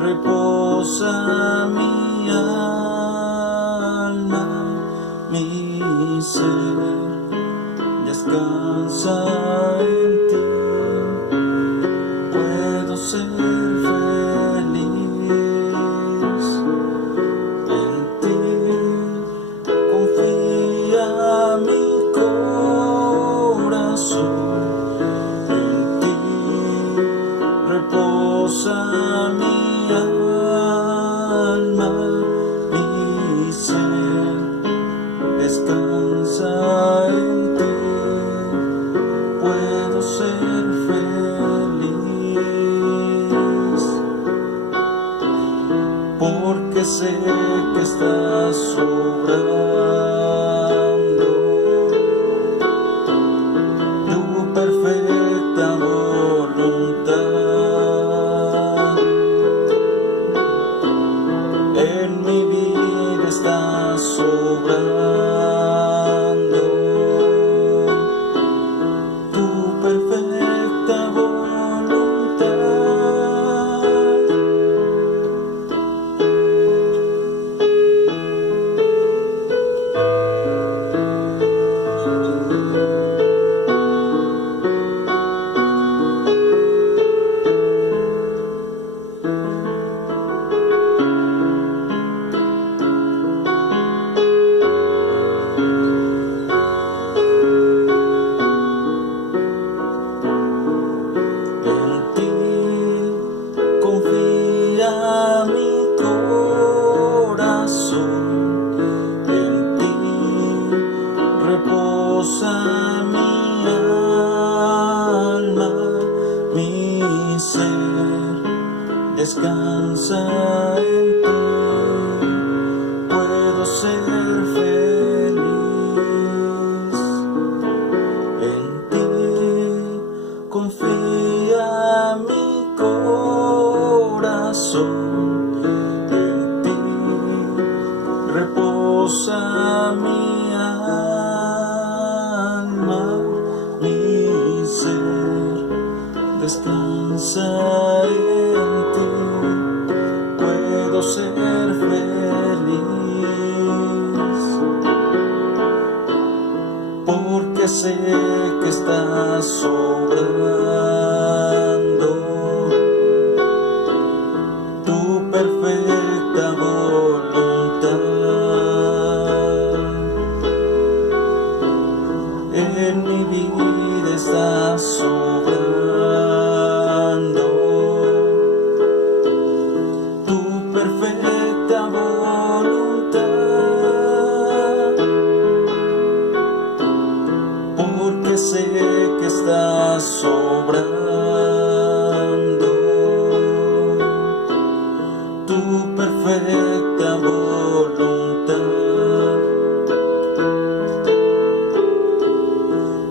reposa mi alma, mi ser descansa en ti. Puedo ser feliz en ti. Confía mi corazón en ti. Reposa mi alma, mi ser descansa en ti. Puedo ser feliz porque sé que estás obrando tu perfecta voluntad. En mi vida estás obrando tu perfecta voluntad. En ti confía mi corazón, en ti reposa mi alma, mi ser descansa en ti. Puedo ser feliz en ti. Confía mi corazón, en ti reposa mi alma, mi ser descansa en ti. Puedo ser feliz porque sé que estás obrando tu perfecta voluntad. En mi vida estás obrando tu perfecta voluntad, porque sé que estás obrando tu perfecta voluntad.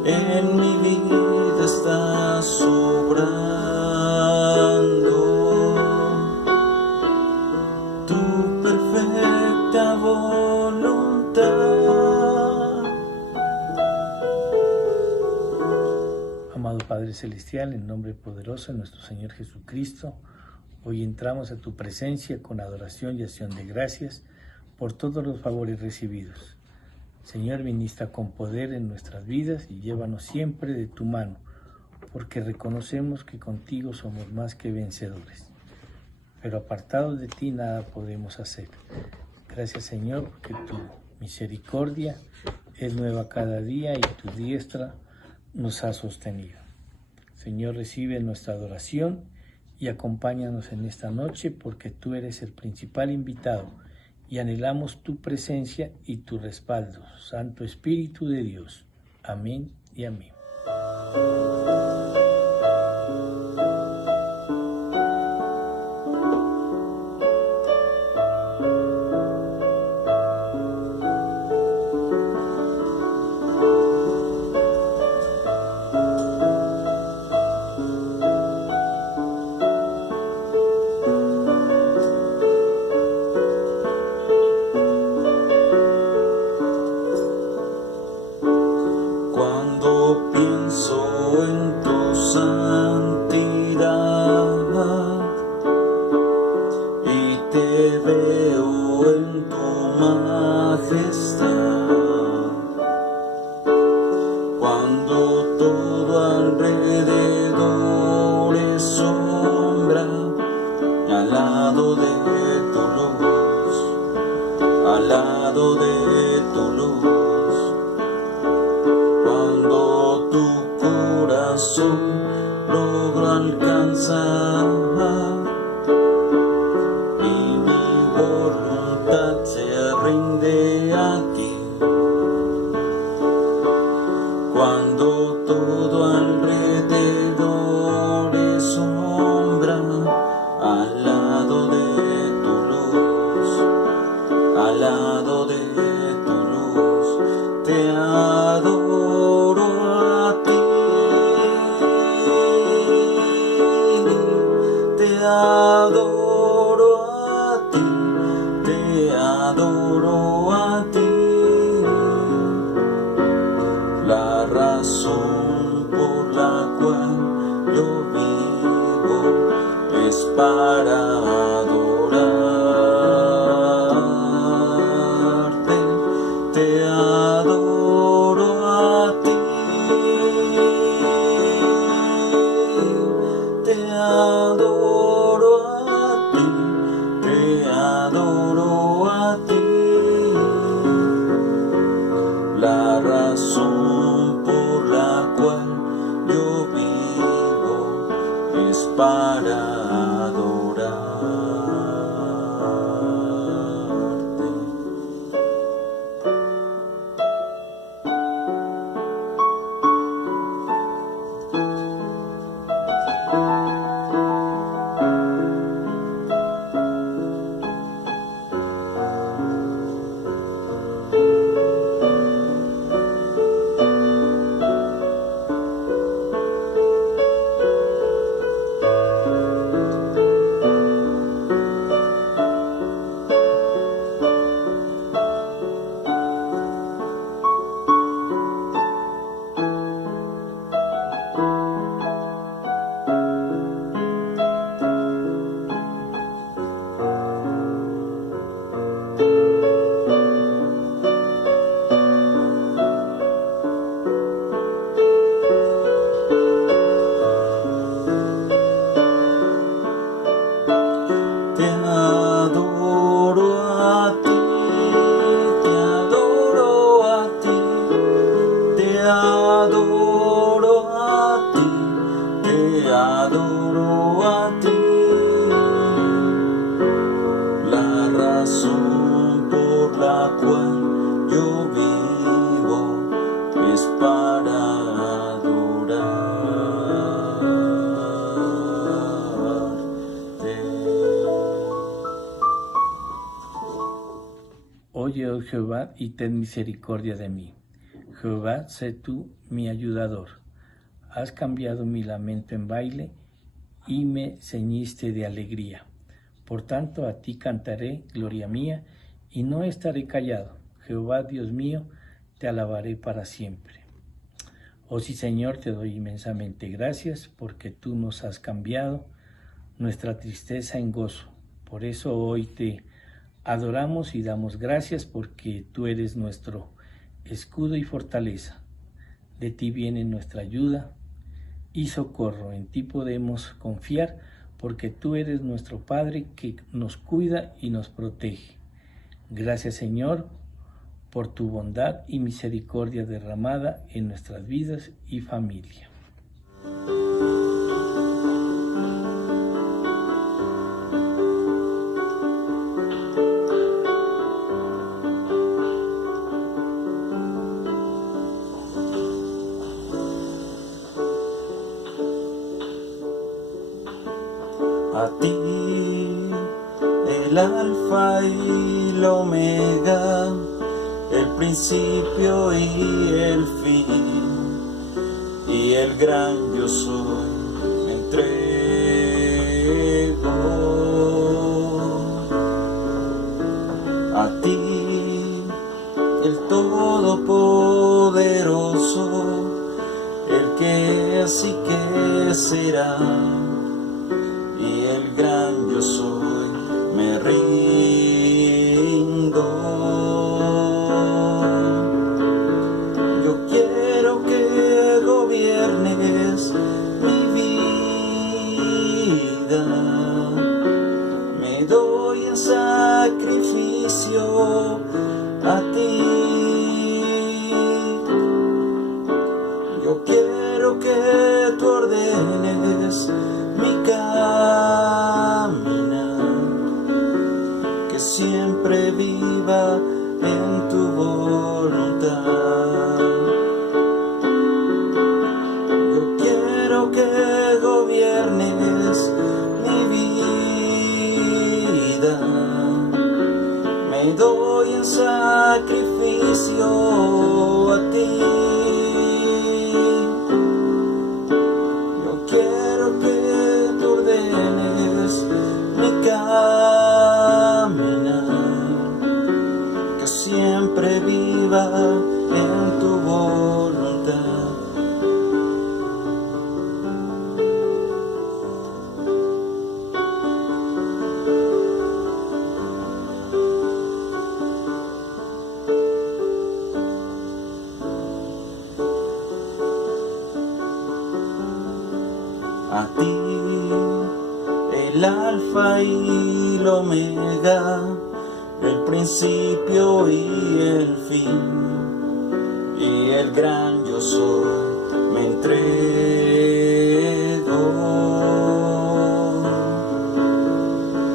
En mi vida estás obrando tu perfecta voluntad. Amado Padre Celestial, en nombre poderoso de nuestro Señor Jesucristo, hoy entramos a tu presencia con adoración y acción de gracias por todos los favores recibidos. Señor, ministra con poder en nuestras vidas y llévanos siempre de tu mano, porque reconocemos que contigo somos más que vencedores. Pero apartados de ti nada podemos hacer. Gracias, Señor, porque tu misericordia es nueva cada día y tu diestra nos ha sostenido. Señor, recibe nuestra adoración y acompáñanos en esta noche, porque tú eres el principal invitado y anhelamos tu presencia y tu respaldo, Santo Espíritu de Dios. Amén y amén. Cuando lado de tu luz, al lado de tu luz, cuando tu corazón logro alcanzar y mi voluntad se rinde a ti, cuando todo alrededor es sombra, al lado de tu luz, al lado de tu luz, te adoro a ti, te adoro a ti, te adoro a ti. La razón por la cual yo vivo es para adorarte, te adoro a ti, te adoro a ti, te adoro a ti. La razón por la cual yo vivo es para adorarte. Te adoro a ti, te adoro a ti, te adoro a ti, te adoro a ti. La razón por la cual yo vivo es para adorarte. Oye, oh Jehová, y ten misericordia de mí. Jehová, sé tú mi ayudador. Has cambiado mi lamento en baile y me ceñiste de alegría. Por tanto, a ti cantaré, gloria mía, y no estaré callado. Jehová, Dios mío, te alabaré para siempre. Oh sí, Señor, te doy inmensamente gracias, porque tú nos has cambiado nuestra tristeza en gozo. Por eso hoy te adoramos y damos gracias, porque tú eres nuestro escudo y fortaleza. De ti viene nuestra ayuda y socorro. En ti podemos confiar, porque tú eres nuestro Padre que nos cuida y nos protege. Gracias, Señor, por tu bondad y misericordia derramada en nuestras vidas y familia. A ti, el alfa y el omega, el principio y el fin, y el gran yo soy, me entrego. A ti, el todopoderoso, el que es y que será, y el gran yo soy, me rindo. Yo quiero que gobiernes mi vida, me me doy en sacrificio a ti. Yo quiero que tú ordenes mi caminar, que siempre viva en tu voluntad. Yo quiero que gobiernes mi vida, me doy en sacrificio a ti. Yo quiero que tú ordenes mi caminar, que siempre viva en tu voluntad. A ti, el alfa y el omega, el principio y el fin, y el gran yo soy, me entrego.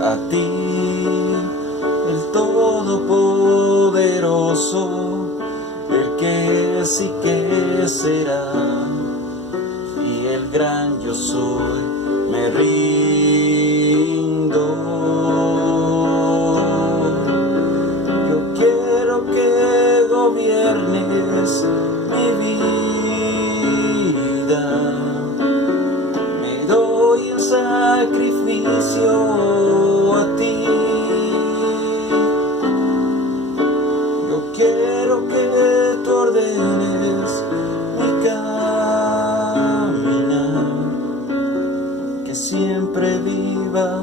A ti, el todopoderoso, el que es y que será, y el gran yo soy, me rindo. Yo quiero que gobiernes mi vida, me doy en sacrificio a ti. Yo quiero que tú ordenes mi caminar, que siempre viva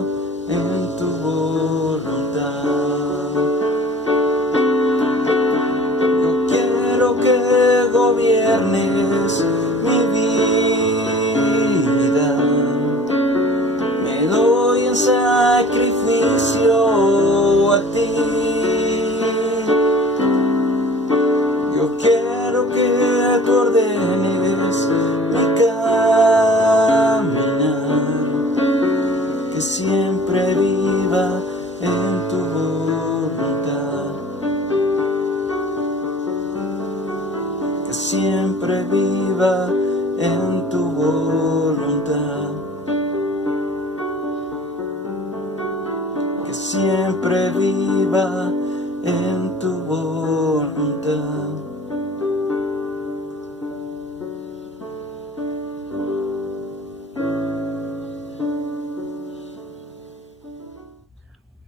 en tu voluntad. Yo quiero que gobiernes mi vida, me doy en sacrificio a ti. Yo quiero que tú ordenes mi caminar, que siempre viva en tu voluntad, que siempre viva en tu voluntad, que siempre viva en tu voluntad.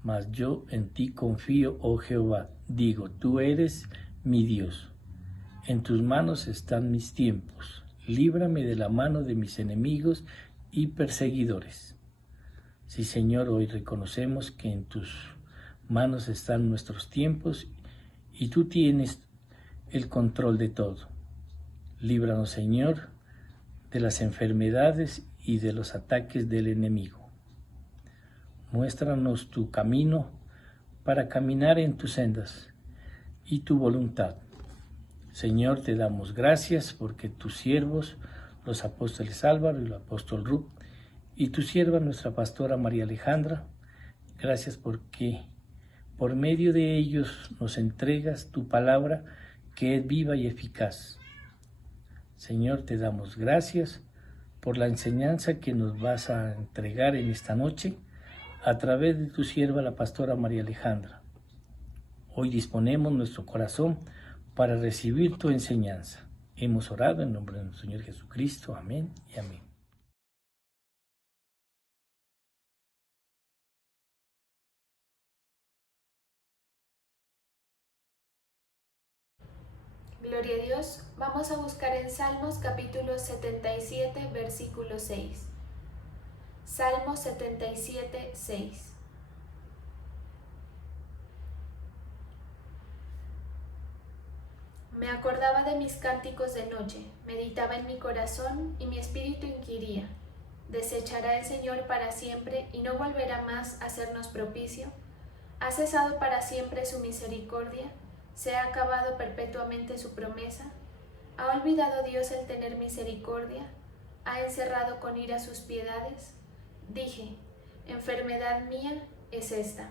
Mas yo en ti confío, oh Jehová, digo, tú eres mi Dios. En tus manos están mis tiempos. Líbrame de la mano de mis enemigos y perseguidores. Sí, Señor, hoy reconocemos que en tus manos están nuestros tiempos y tú tienes el control de todo. Líbranos, Señor, de las enfermedades y de los ataques del enemigo. Muéstranos tu camino para caminar en tus sendas y tu voluntad. Señor, te damos gracias porque tus siervos, los apóstoles Álvaro y el apóstol Ruth, y tu sierva, nuestra pastora María Alejandra, gracias porque por medio de ellos nos entregas tu palabra que es viva y eficaz. Señor, te damos gracias por la enseñanza que nos vas a entregar en esta noche a través de tu sierva, la pastora María Alejandra. Hoy disponemos nuestro corazón para recibir tu enseñanza. Hemos orado en nombre de nuestro Señor Jesucristo. Amén y amén. Gloria a Dios. Vamos a buscar en Salmos capítulo 77, versículo 6. Salmo 77, 6. Me acordaba de mis cánticos de noche, meditaba en mi corazón y mi espíritu inquiría. ¿Desechará el Señor para siempre y no volverá más a hacernos propicio? ¿Ha cesado para siempre su misericordia? ¿Se ha acabado perpetuamente su promesa? ¿Ha olvidado Dios el tener misericordia? ¿Ha encerrado con ira sus piedades? Dije, enfermedad mía es esta.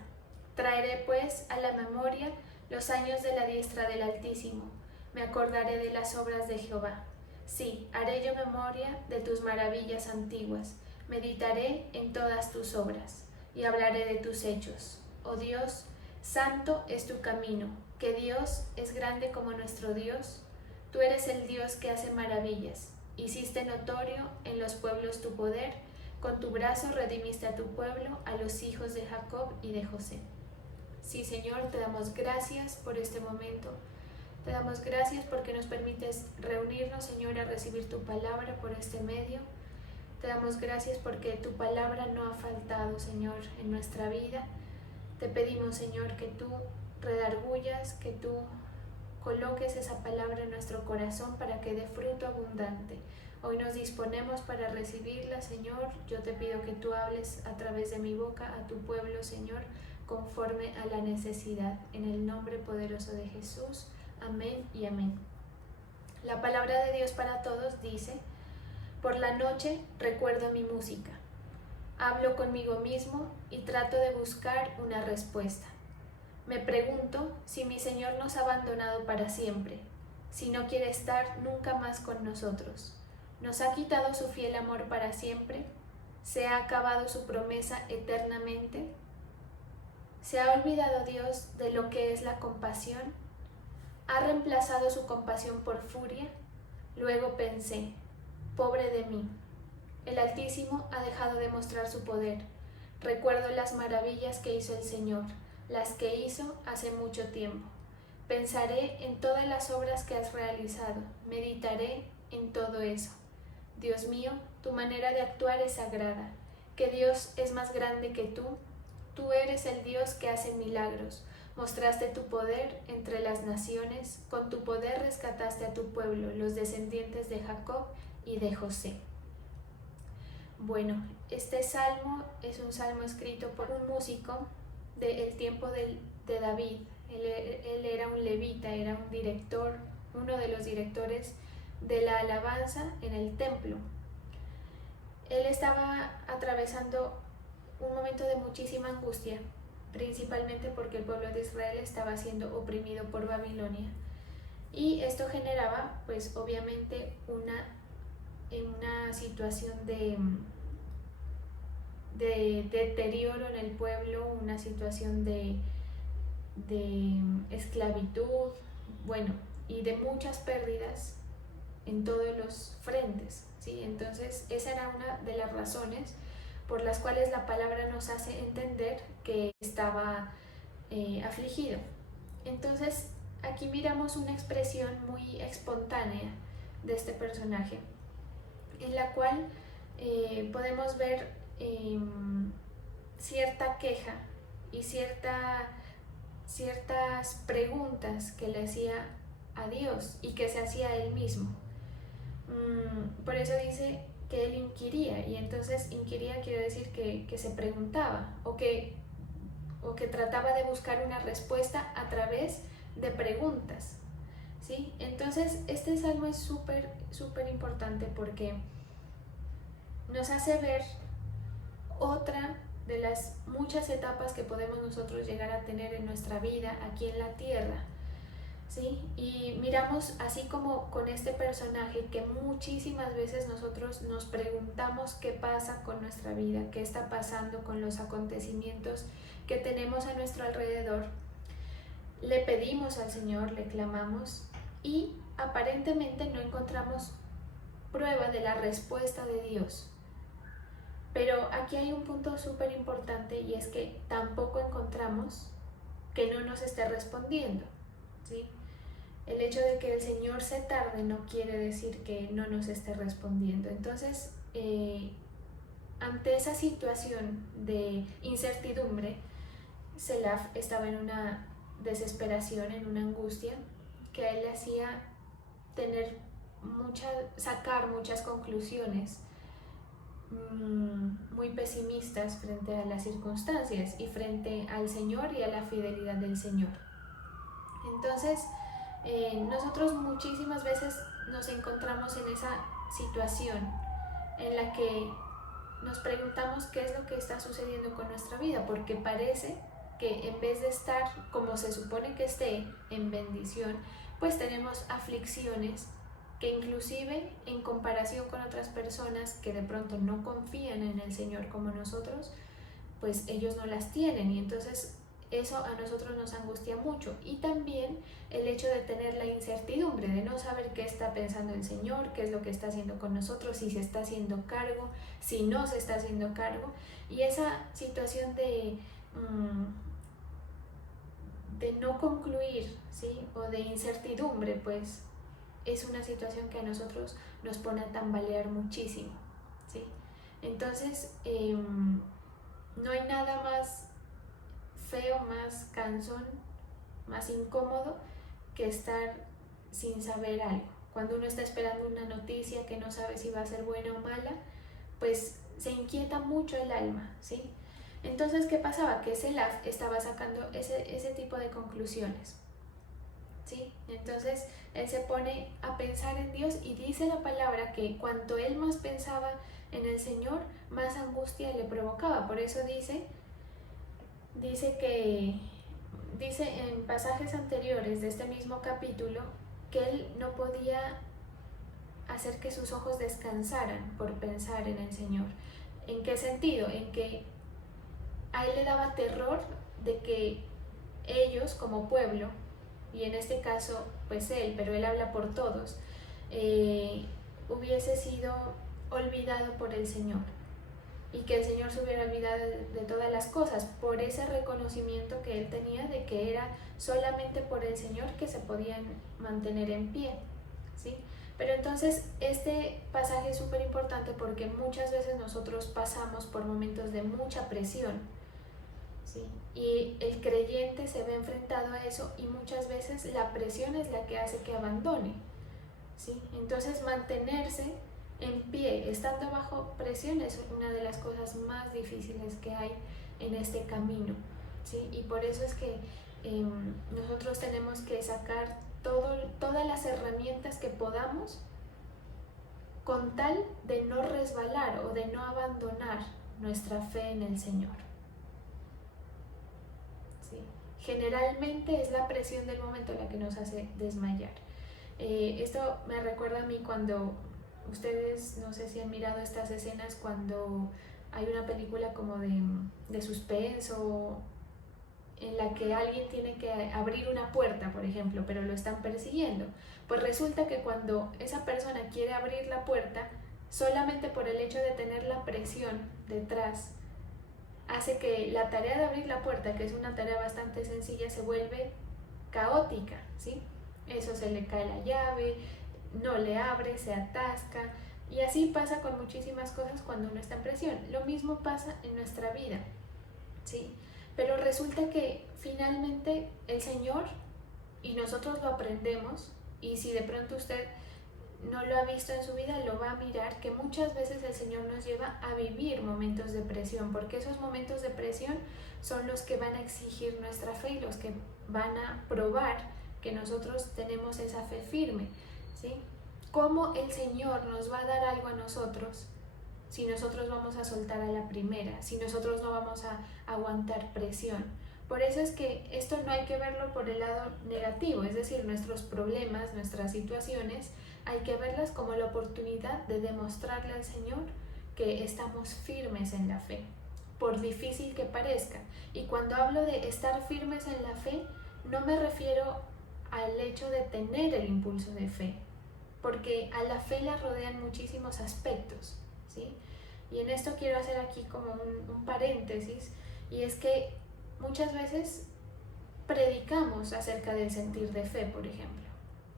Traeré pues a la memoria los años de la diestra del Altísimo. Me acordaré de las obras de Jehová. Sí, haré yo memoria de tus maravillas antiguas. Meditaré en todas tus obras y hablaré de tus hechos. Oh Dios, santo es tu camino. Que Dios es grande como nuestro Dios. Tú eres el Dios que hace maravillas. Hiciste notorio en los pueblos tu poder. Con tu brazo redimiste a tu pueblo, a los hijos de Jacob y de José. Sí, Señor, te damos gracias por este momento. Te damos gracias porque nos permites reunirnos, Señor, a recibir tu palabra por este medio. Te damos gracias porque tu palabra no ha faltado, Señor, en nuestra vida. Te pedimos, Señor, que tú redargullas, que tú coloques esa palabra en nuestro corazón para que dé fruto abundante. Hoy nos disponemos para recibirla, Señor. Yo te pido que tú hables a través de mi boca a tu pueblo, Señor, conforme a la necesidad. En el nombre poderoso de Jesús. Amén y amén. La palabra de Dios para todos dice: por la noche recuerdo mi música. Hablo conmigo mismo y trato de buscar una respuesta. Me pregunto si mi Señor nos ha abandonado para siempre, si no quiere estar nunca más con nosotros. ¿Nos ha quitado su fiel amor para siempre? ¿Se ha acabado su promesa eternamente? ¿Se ha olvidado Dios de lo que es la compasión? ¿Ha reemplazado su compasión por furia? Luego pensé, pobre de mí. El Altísimo ha dejado de mostrar su poder. Recuerdo las maravillas que hizo el Señor, las que hizo hace mucho tiempo. Pensaré en todas las obras que has realizado, meditaré en todo eso. Dios mío, tu manera de actuar es sagrada. Que Dios es más grande que tú. Tú eres el Dios que hace milagros. Mostraste tu poder entre las naciones. Con tu poder rescataste a tu pueblo, los descendientes de Jacob y de José. Bueno, este salmo es un salmo escrito por un músico del tiempo de David. Él era un levita, era un director, uno de los directores de la alabanza en el templo. Él estaba atravesando un momento de muchísima angustia, principalmente porque el pueblo de Israel estaba siendo oprimido por Babilonia. Y esto generaba, pues obviamente, una situación de deterioro en el pueblo, una situación de esclavitud, bueno, y de muchas pérdidas en todos los frentes, ¿sí? Entonces esa era una de las razones por las cuales la palabra nos hace entender que estaba afligido. Entonces aquí miramos una expresión muy espontánea de este personaje, en la cual podemos ver cierta queja y ciertas preguntas que le hacía a Dios y que se hacía a él mismo. Por eso dice que él inquiría, y entonces inquiría quiere decir que se preguntaba o que trataba de buscar una respuesta a través de preguntas, ¿sí? Entonces este salmo es súper importante porque nos hace ver otra de las muchas etapas que podemos nosotros llegar a tener en nuestra vida aquí en la tierra, ¿sí? Y miramos así como con este personaje que muchísimas veces nosotros nos preguntamos qué pasa con nuestra vida, qué está pasando con los acontecimientos que tenemos a nuestro alrededor. Le pedimos al Señor, le clamamos y aparentemente no encontramos prueba de la respuesta de Dios. Pero aquí hay un punto súper importante, y es que tampoco encontramos que no nos esté respondiendo, ¿sí? El hecho de que el Señor se tarde no quiere decir que no nos esté respondiendo. Entonces, ante esa situación de incertidumbre, Selaf estaba en una desesperación, en una angustia que a él le hacía sacar muchas conclusiones muy pesimistas frente a las circunstancias y frente al Señor y a la fidelidad del Señor. Entonces, nosotros muchísimas veces nos encontramos en esa situación en la que nos preguntamos qué es lo que está sucediendo con nuestra vida, porque parece que en vez de estar como se supone que esté, en bendición, pues tenemos aflicciones que inclusive en comparación con otras personas que de pronto no confían en el Señor como nosotros, pues ellos no las tienen, y entonces eso a nosotros nos angustia mucho. Y también el hecho de tener la incertidumbre, de no saber qué está pensando el Señor, qué es lo que está haciendo con nosotros, si se está haciendo cargo, si no se está haciendo cargo, y esa situación de no concluir, ¿sí? O de incertidumbre, pues es una situación que a nosotros nos pone a tambalear muchísimo, ¿sí? Entonces, no hay nada más feo, más cansón, más incómodo que estar sin saber algo. Cuando uno está esperando una noticia que no sabe si va a ser buena o mala, pues se inquieta mucho el alma, ¿sí? Entonces, ¿qué pasaba? Que Selaf estaba sacando ese tipo de conclusiones, ¿sí? Entonces, él se pone a pensar en Dios y dice la palabra que cuanto él más pensaba en el Señor, más angustia le provocaba. Por eso dice en pasajes anteriores de este mismo capítulo que él no podía hacer que sus ojos descansaran por pensar en el Señor. ¿En qué sentido? En que a él le daba terror de que ellos como pueblo, y en este caso pues él, pero él habla por todos, hubiese sido olvidado por el Señor, y que el Señor se hubiera olvidado de todas las cosas por ese reconocimiento que él tenía de que era solamente por el Señor que se podían mantener en pie, ¿sí? Pero entonces este pasaje es súper importante porque muchas veces nosotros pasamos por momentos de mucha presión, ¿sí? Y el creyente se ve enfrentado a eso y muchas veces la presión es la que hace que abandone, ¿sí? Entonces mantenerse en pie, estando bajo presión, es una de las cosas más difíciles que hay en este camino, ¿sí? Y por eso es que nosotros tenemos que sacar todas las herramientas que podamos con tal de no resbalar o de no abandonar nuestra fe en el Señor, ¿sí? Generalmente es la presión del momento la que nos hace desmayar. Esto me recuerda a mí cuando ustedes, no sé si han mirado estas escenas cuando hay una película como de suspenso en la que alguien tiene que abrir una puerta, por ejemplo, pero lo están persiguiendo. Pues resulta que cuando esa persona quiere abrir la puerta, solamente por el hecho de tener la presión detrás, hace que la tarea de abrir la puerta, que es una tarea bastante sencilla, se vuelve caótica, ¿sí? Eso, se le cae la llave, no le abre, se atasca, y así pasa con muchísimas cosas cuando uno está en presión. Lo mismo pasa en nuestra vida, ¿sí? Pero resulta que finalmente el Señor, y nosotros lo aprendemos, y si de pronto usted no lo ha visto en su vida, lo va a mirar, que muchas veces el Señor nos lleva a vivir momentos de presión, porque esos momentos de presión son los que van a exigir nuestra fe y los que van a probar que nosotros tenemos esa fe firme, ¿sí? ¿Cómo el Señor nos va a dar algo a nosotros si nosotros vamos a soltar a la primera, si nosotros no vamos a aguantar presión? Por eso es que esto no hay que verlo por el lado negativo, es decir, nuestros problemas, nuestras situaciones, hay que verlas como la oportunidad de demostrarle al Señor que estamos firmes en la fe, por difícil que parezca. Y cuando hablo de estar firmes en la fe, no me refiero al hecho de tener el impulso de fe, porque a la fe la rodean muchísimos aspectos, ¿sí? Y en esto quiero hacer aquí como un paréntesis, y es que muchas veces predicamos acerca del sentir de fe, por ejemplo.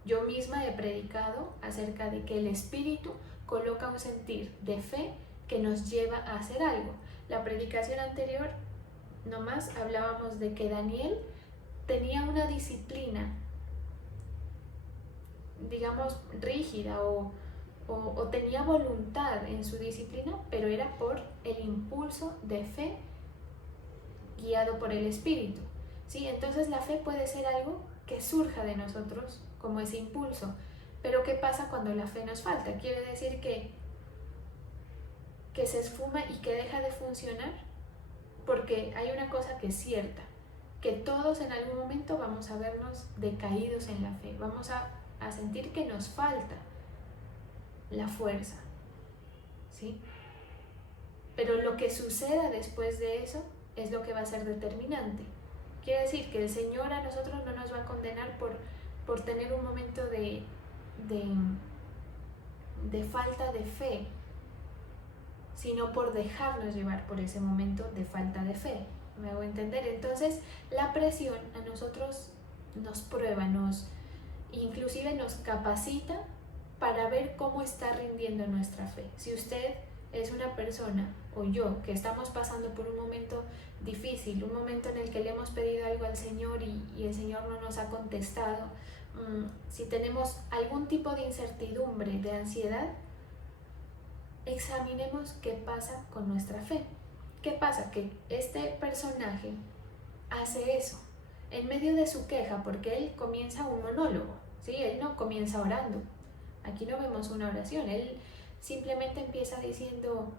Yo misma he predicado acerca de que el Espíritu coloca un sentir de fe que nos lleva a hacer algo. La predicación anterior nomás hablábamos de que Daniel tenía una disciplina, digamos, rígida o o tenía voluntad en su disciplina, pero era por el impulso de fe guiado por el Espíritu, ¿sí? Entonces la fe puede ser algo que surja de nosotros como ese impulso, pero ¿qué pasa cuando la fe nos falta? Quiere decir que se esfuma y que deja de funcionar, porque hay una cosa que es cierta, que todos en algún momento vamos a vernos decaídos en la fe, vamos a sentir que nos falta la fuerza, ¿sí? Pero lo que suceda después de eso es lo que va a ser determinante. Quiere decir que el Señor a nosotros no nos va a condenar por tener un momento de falta de fe, sino por dejarnos llevar por ese momento de falta de fe. ¿Me hago entender? Entonces la presión a nosotros nos prueba, inclusive nos capacita para ver cómo está rindiendo nuestra fe. Si usted es una persona, o yo, que estamos pasando por un momento difícil, un momento en el que le hemos pedido algo al Señor y el Señor no nos ha contestado, si tenemos algún tipo de incertidumbre, de ansiedad, examinemos qué pasa con nuestra fe. ¿Qué pasa? Que este personaje hace eso en medio de su queja, porque él comienza un monólogo, ¿sí? Él no comienza orando. Aquí no vemos una oración, él simplemente empieza diciendo,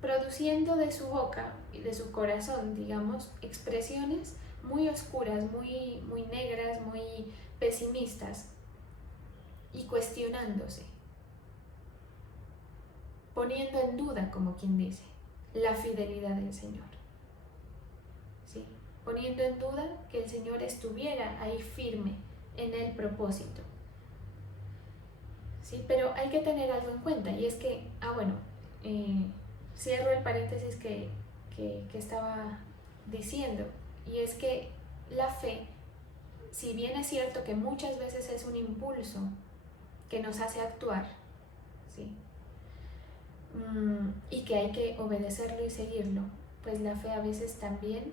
produciendo de su boca y de su corazón, digamos, expresiones muy oscuras, muy negras, muy pesimistas, y cuestionándose, poniendo en duda, como quien dice, la fidelidad del Señor, ¿sí? Poniendo en duda que el Señor estuviera ahí firme en el propósito, ¿sí? Pero hay que tener algo en cuenta, y es que, cierro el paréntesis que estaba diciendo, y es que la fe, si bien es cierto que muchas veces es un impulso que nos hace actuar, ¿sí? Y que hay que obedecerlo y seguirlo, pues la fe a veces también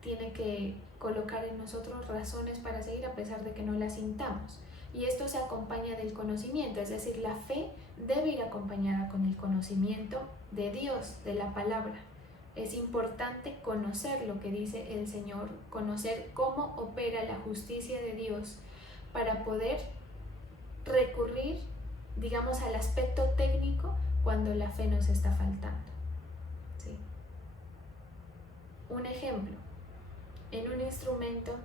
tiene que colocar en nosotros razones para seguir a pesar de que no la sintamos. Y esto se acompaña del conocimiento, es decir, la fe debe ir acompañada con el conocimiento de Dios, de la palabra. Es importante conocer lo que dice el Señor, conocer cómo opera la justicia de Dios para poder recurrir, digamos, al aspecto técnico cuando la fe nos está faltando, ¿sí? Un ejemplo, en un instrumento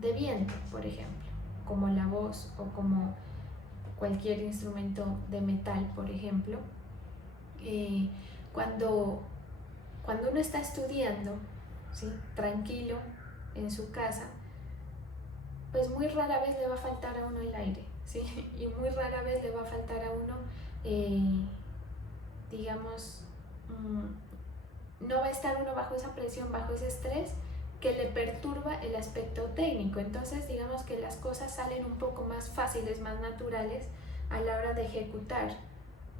de viento, por ejemplo, como la voz o como cualquier instrumento de metal, por ejemplo, cuando uno está estudiando, ¿sí?, tranquilo en su casa, pues muy rara vez le va a faltar a uno el aire, ¿sí? Y muy rara vez le va a faltar a uno, no va a estar uno bajo esa presión, bajo ese estrés que le perturba el aspecto técnico. Entonces, digamos que las cosas salen un poco más fáciles, más naturales a la hora de ejecutar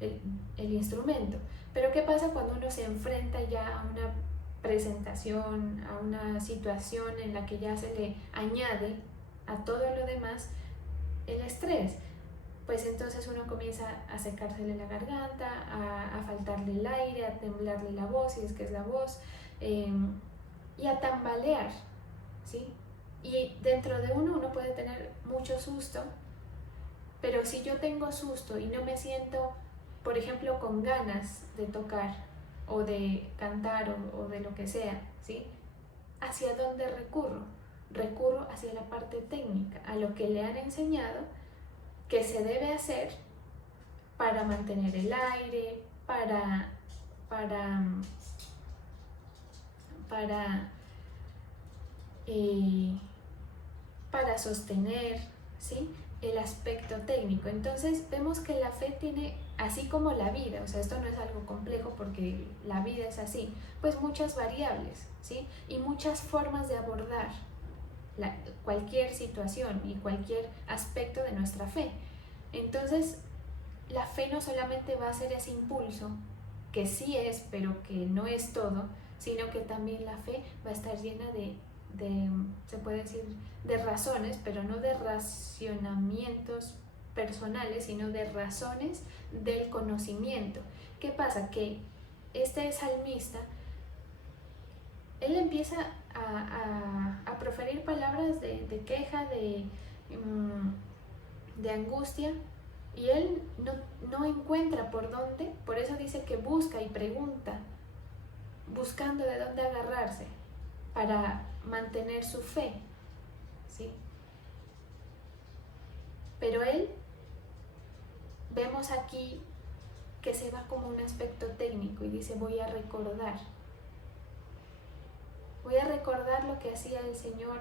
el instrumento. Pero ¿qué pasa cuando uno se enfrenta ya a una presentación, a una situación en la que ya se le añade a todo lo demás el estrés? Pues entonces uno comienza a secársele la garganta, a faltarle el aire, a temblarle la voz, si es que es la voz, y a tambalear, ¿sí? Y dentro de uno puede tener mucho susto, pero si yo tengo susto y no me siento, por ejemplo, con ganas de tocar o de cantar o de lo que sea, ¿sí?, ¿hacia dónde recurro? Recurro hacia la parte técnica, a lo que le han enseñado que se debe hacer para mantener el aire, para sostener, ¿sí?, el aspecto técnico. Entonces vemos que la fe tiene, así como la vida, o sea, esto no es algo complejo porque la vida es así, pues muchas variables, ¿sí?, y muchas formas de abordar cualquier situación y cualquier aspecto de nuestra fe. Entonces la fe no solamente va a ser ese impulso, que sí es, pero que no es todo, sino que también la fe va a estar llena de se puede decir, de razones, pero no de racionamientos personales, sino de razones del conocimiento. ¿Qué pasa? Que este salmista, él empieza a proferir palabras de queja, de angustia, y él no encuentra por dónde, por eso dice que busca y pregunta, buscando de dónde agarrarse para mantener su fe, ¿sí? Pero él, vemos aquí que se va como un aspecto técnico y dice, voy a recordar lo que hacía el Señor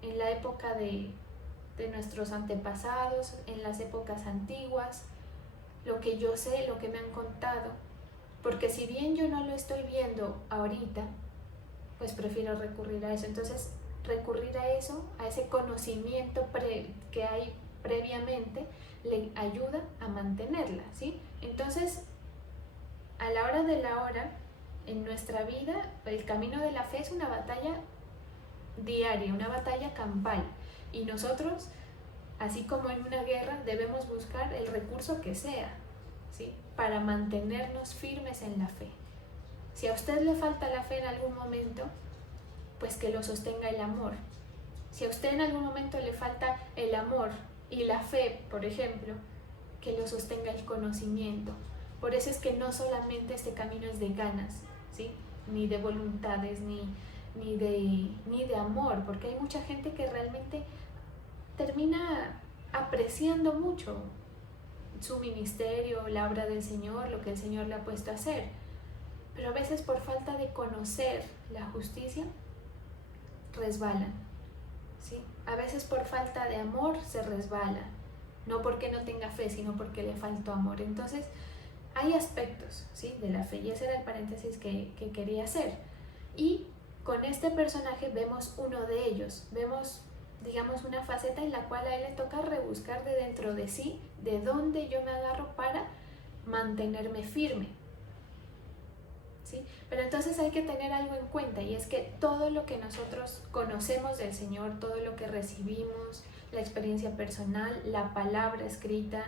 en la época de nuestros antepasados, en las épocas antiguas, lo que yo sé, lo que me han contado, porque si bien yo no lo estoy viendo ahorita, pues prefiero recurrir a eso. Entonces, recurrir a eso, a ese conocimiento que hay previamente, le ayuda a mantenerla, ¿sí? Entonces, a la hora de la hora, en nuestra vida, el camino de la fe es una batalla diaria, una batalla campal. Y nosotros, así como en una guerra, debemos buscar el recurso que sea, ¿sí? Para mantenernos firmes en la fe. Si a usted le falta la fe en algún momento, pues que lo sostenga el amor. Si a usted en algún momento le falta el amor y la fe, por ejemplo, que lo sostenga el conocimiento. Por eso es que no solamente este camino es de ganas, ¿sí? Ni de voluntades, ni de amor, porque hay mucha gente que realmente termina apreciando mucho su ministerio, la obra del Señor, lo que el Señor le ha puesto a hacer, pero a veces por falta de conocer la justicia resbalan, ¿sí? A veces por falta de amor se resbala, no porque no tenga fe, sino porque le faltó amor. Entonces hay aspectos, ¿sí?, de la fe, y ese era el paréntesis que quería hacer. Y con este personaje vemos uno de ellos, vemos, digamos, una faceta en la cual a él le toca rebuscar de dentro de sí, de dónde yo me agarro para mantenerme firme, ¿sí? Pero entonces hay que tener algo en cuenta, y es que todo lo que nosotros conocemos del Señor, todo lo que recibimos, la experiencia personal, la palabra escrita,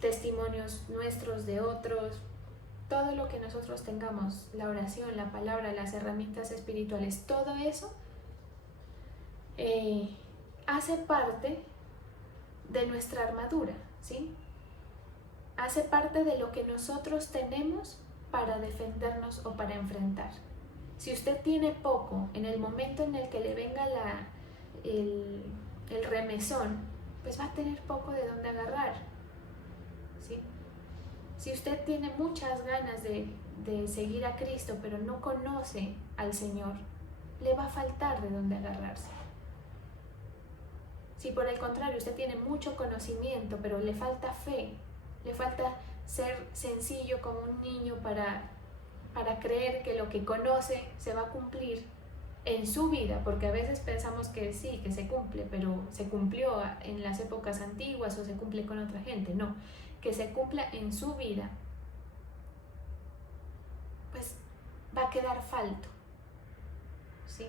testimonios nuestros de otros, todo lo que nosotros tengamos, la oración, la palabra, las herramientas espirituales, todo eso hace parte de nuestra armadura, ¿sí? Hace parte de lo que nosotros tenemos para defendernos o para enfrentar. Si usted tiene poco, en el momento en el que le venga el remesón, pues va a tener poco de dónde agarrar, ¿sí? Si usted tiene muchas ganas de seguir a Cristo, pero no conoce al Señor, le va a faltar de dónde agarrarse. Si por el contrario usted tiene mucho conocimiento, pero le falta fe, le falta ser sencillo como un niño para creer que lo que conoce se va a cumplir en su vida, porque a veces pensamos que sí, que se cumple, pero se cumplió en las épocas antiguas o se cumple con otra gente. No, que se cumpla en su vida, pues va a quedar falto, ¿sí?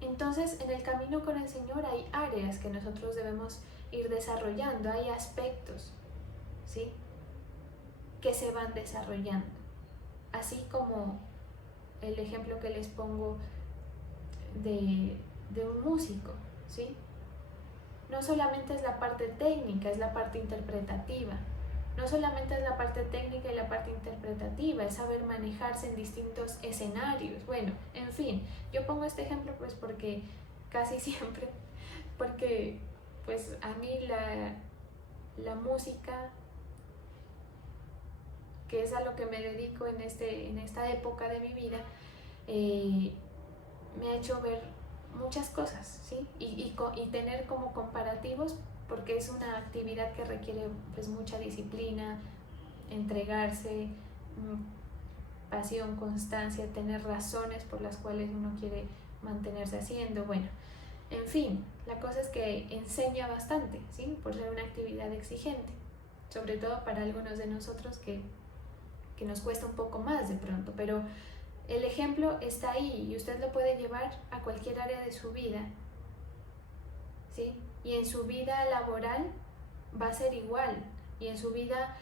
Entonces, en el camino con el Señor hay áreas que nosotros debemos ir desarrollando, hay aspectos, ¿sí?, que se van desarrollando. Así como el ejemplo que les pongo de un músico, ¿sí? No solamente es la parte técnica, es la parte interpretativa. No solamente es la parte técnica y la parte interpretativa, es saber manejarse en distintos escenarios. Bueno, en fin, yo pongo este ejemplo pues porque casi siempre, porque pues a mí la música, que es a lo que me dedico en esta época de mi vida, me ha hecho ver muchas cosas, ¿sí? Y tener como comparativos, porque es una actividad que requiere pues mucha disciplina, entregarse, pasión, constancia, tener razones por las cuales uno quiere mantenerse haciendo. Bueno, en fin, la cosa es que enseña bastante, ¿sí?, por ser una actividad exigente, sobre todo para algunos de nosotros que nos cuesta un poco más de pronto, pero el ejemplo está ahí y usted lo puede llevar a cualquier área de su vida, ¿sí? Y en su vida laboral va a ser igual, y en su vida,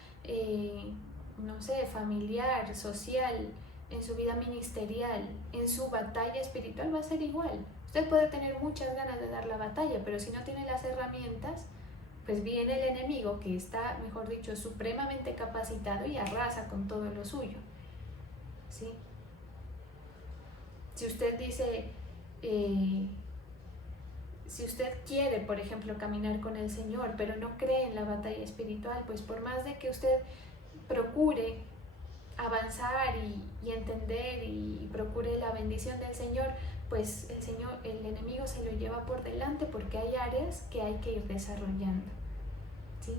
no sé, familiar, social, en su vida ministerial, en su batalla espiritual va a ser igual. Usted puede tener muchas ganas de dar la batalla, pero si no tiene las herramientas, pues viene el enemigo que está, mejor dicho, supremamente capacitado y arrasa con todo lo suyo, ¿sí? Si usted dice, si usted quiere, por ejemplo, caminar con el Señor, pero no cree en la batalla espiritual, pues por más de que usted procure avanzar y entender y procure la bendición del Señor, pues el enemigo se lo lleva por delante porque hay áreas que hay que ir desarrollando, ¿sí?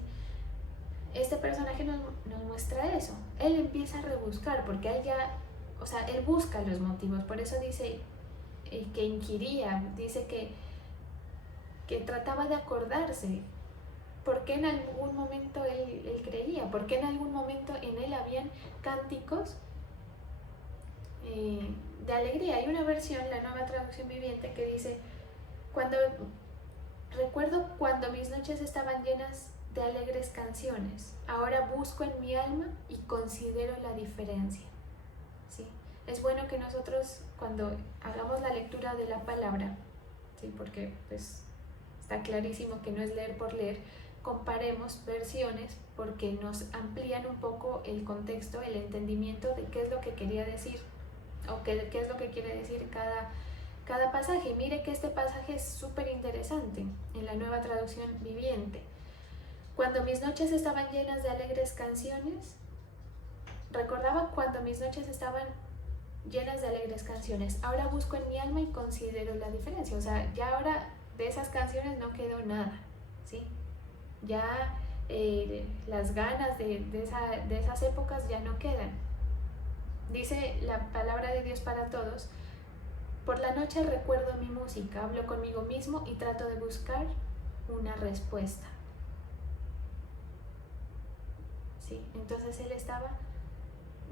Este personaje nos muestra eso. Él empieza a rebuscar porque él ya, o sea, él busca los motivos. Por eso dice que inquiría, dice que trataba de acordarse. ¿Por qué en algún momento él creía? ¿Por qué en algún momento en él habían cánticos de alegría? Hay una versión, la Nueva Traducción Viviente, que dice: recuerdo cuando mis noches estaban llenas de alegres canciones, ahora busco en mi alma y considero la diferencia, ¿sí? Es bueno que nosotros, cuando hagamos la lectura de la palabra, ¿sí? Porque pues está clarísimo que no es leer por leer, comparemos versiones porque nos amplían un poco el contexto, el entendimiento de qué es lo que quería decir o qué es lo que quiere decir cada pasaje. Mire que este pasaje es súper interesante en la Nueva Traducción Viviente. Cuando mis noches estaban llenas de alegres canciones, recordaba cuando mis noches estaban llenas de alegres canciones, ahora busco en mi alma y considero la diferencia. O sea, ya ahora de esas canciones no quedó nada, ¿sí? Ya las ganas de esas épocas ya no quedan. Dice la palabra de Dios para todos: por la noche recuerdo mi música, hablo conmigo mismo y trato de buscar una respuesta, ¿sí? Entonces él estaba,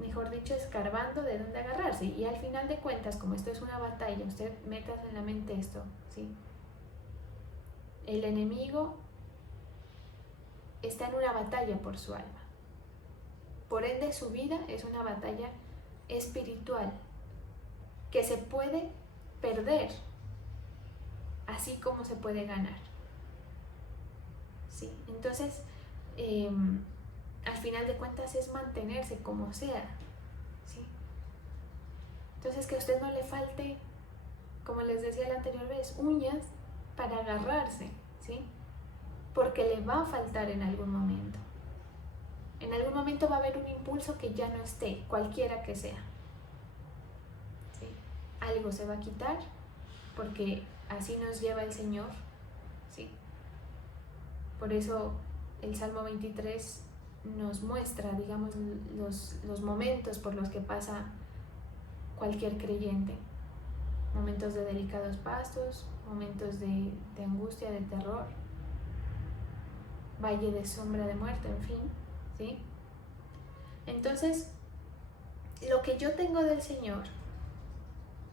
mejor dicho, escarbando de dónde agarrarse, y al final de cuentas, como esto es una batalla, usted métase en la mente esto, ¿sí? El enemigo está en una batalla por su alma. Por ende, su vida es una batalla espiritual que se puede perder, así como se puede ganar, ¿sí? Entonces, al final de cuentas es mantenerse como sea, ¿sí? Entonces, que a usted no le falte, como les decía la anterior vez, uñas para agarrarse, ¿sí? Porque le va a faltar en algún momento. En algún momento va a haber un impulso que ya no esté, cualquiera que sea, ¿sí? Algo se va a quitar, porque así nos lleva el Señor, ¿sí? Por eso el Salmo 23 nos muestra, digamos, los momentos por los que pasa cualquier creyente. Momentos de delicados pastos, momentos de angustia, de terror, valle de sombra de muerte, en fin, ¿sí? Entonces, lo que yo tengo del Señor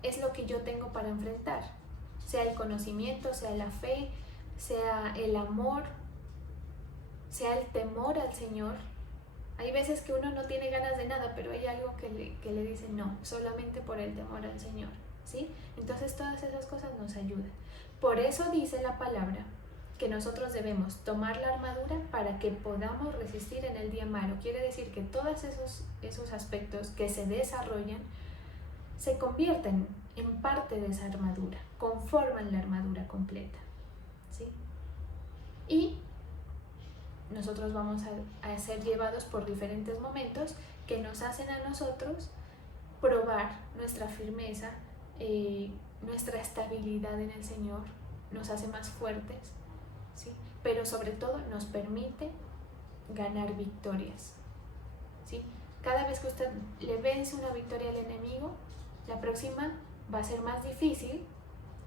es lo que yo tengo para enfrentar, sea el conocimiento, sea la fe, sea el amor, sea el temor al Señor. Hay veces que uno no tiene ganas de nada, pero hay algo que le dice no, solamente por el temor al Señor, ¿sí? Entonces todas esas cosas nos ayudan. Por eso dice la palabra que nosotros debemos tomar la armadura para que podamos resistir en el día malo. Quiere decir que todos esos aspectos que se desarrollan se convierten en parte de esa armadura, conforman la armadura completa, ¿sí? Y nosotros vamos a ser llevados por diferentes momentos que nos hacen a nosotros probar nuestra firmeza, nuestra estabilidad en el Señor, nos hace más fuertes, ¿sí? Pero sobre todo nos permite ganar victorias, ¿sí? Cada vez que usted le vence una victoria al enemigo, la próxima va a ser más difícil,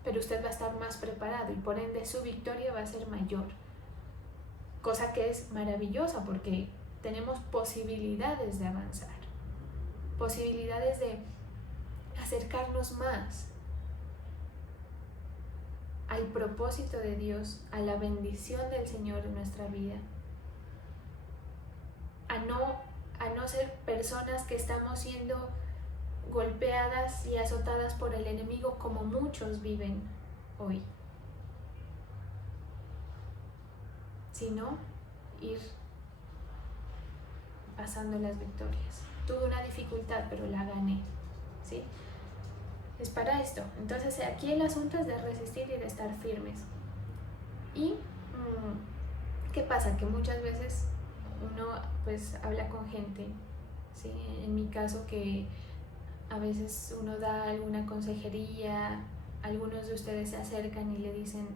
pero usted va a estar más preparado y por ende su victoria va a ser mayor. Cosa que es maravillosa porque tenemos posibilidades de avanzar, posibilidades de acercarnos más al propósito de Dios, a la bendición del Señor en nuestra vida, a no ser personas que estamos siendo golpeadas y azotadas por el enemigo como muchos viven hoy, sino ir pasando las victorias. Tuve una dificultad, pero la gané, ¿sí? Es para esto. Entonces aquí el asunto es de resistir y de estar firmes. ¿Y qué pasa? Que muchas veces uno pues habla con gente, ¿sí? En mi caso, que a veces uno da alguna consejería, algunos de ustedes se acercan y le dicen,